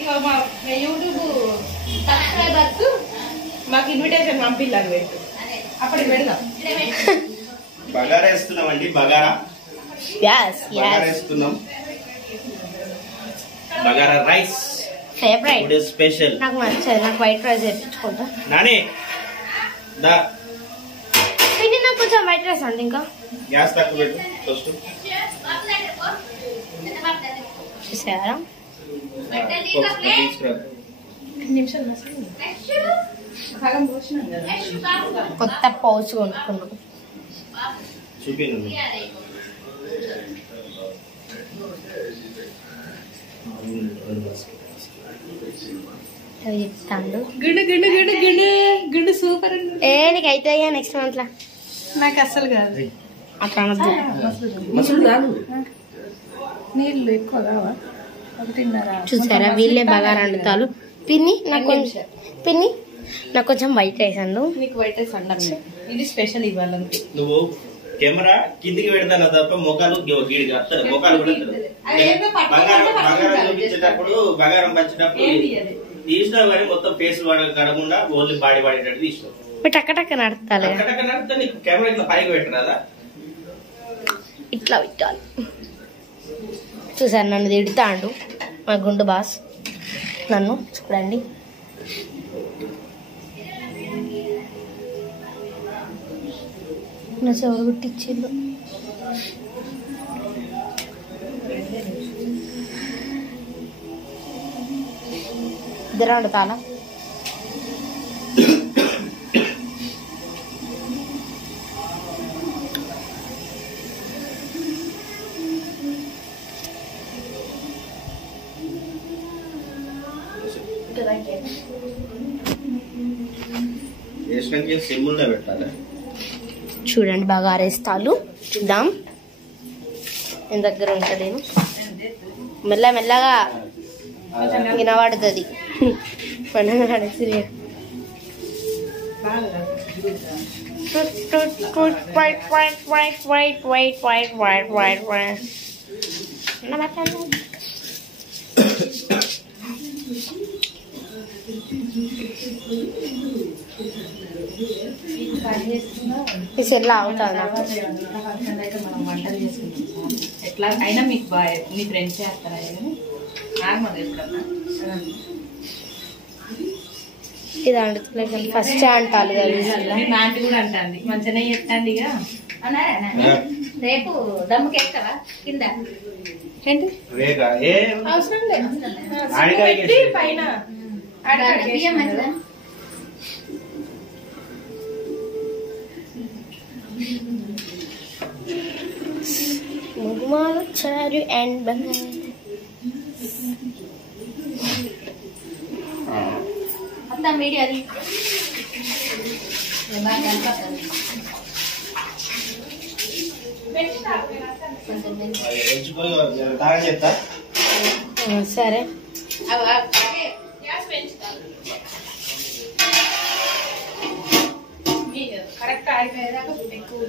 ఇక మా YouTube subscribers మాకు ఇన్విటేషన్ పంపిల్లని పెట్టు అప్పటికి పెడదాం. బగారా వేస్తున్నామండి. బగారా వేస్తున్నాం. Bagara rice favourite special. నాకు నచ్చదు. నాకు వైట్ రైస్ తెప్పించుకుంటా. నాని దా నాకు కొంచెం వైట్ రైస్ అండి. ఇంకా గ్యాస్ తక్కువ పెట్టు ఫస్ట్. చూసారా కొత్త పౌచ్ కొనుక్కున్నాం. చూపించండి. అవి చెప్తాను. గుండు గుండు గుండు గుండు గుండు సూపర్ అండి. నీకు అయితే నెక్స్ట్ మంత్ లా. నాకు అస్సలు కాదు. అట్లా అనొద్దు. నీళ్ళు ఎక్కువ కావా? 1.5. చూసారా వీళ్ళే బాగా వండుతారు. పిన్ని నాకు కొంచెం వైట్ రైస్ అండు. నీకు వైట్ రైస్ అన్నారు. ఇది స్పెషల్ ఇవ్వాలంటే నువ్వు కెమెరా కిందికి పెడతాను తప్ప మొఖాలు గీడిగా వస్తుంది. మొఖాలు కూడా బగారం చూపించేటప్పుడు బగారం పంచేటప్పుడు తీసినావు కానీ మొత్తం ఫేస్ కడకుండా ఓన్లీ బాడీ పడేటట్టు తీసినావు. టక్క నడుతాలి. నడితే నీకు కెమెరా ఇట్లా పైకి పెట్టరాదా? ఇట్లా పెట్టాలి. చూసారు నన్ను తిడతాడు మా గుండు బాస్. నన్ను చూడండి. నా చెవులు కుట్టించిండు. ఇద్దరు వండుతానా? సింబుల్గా పెట్టాలి. చూడండి బాగా ఆరేస్తాలు. చూద్దాం నేను దగ్గర ఉంటాడు. మెల్లగా వినబడుతుంది. ఎట్లా ఎట్లా అయినా మీకు మీ ఫ్రెండ్స్ చేస్తారా? ఇది అంటులేదు. ఫస్ట్ అంటారు కదా. మా ఆంటీ కూడా అంటుంది మంచిగానే చెప్తాండి. ఇక రేపు దమ్ముకి ఎక్కవా కింద ఏంటి అవసరం లేదు. పైన ముగ్గుమాలు చారు అండ్ బనానా. అంతా మీడియా అది సరే. కరెక్ట్ అయిపోయేదాకా ఎక్కువ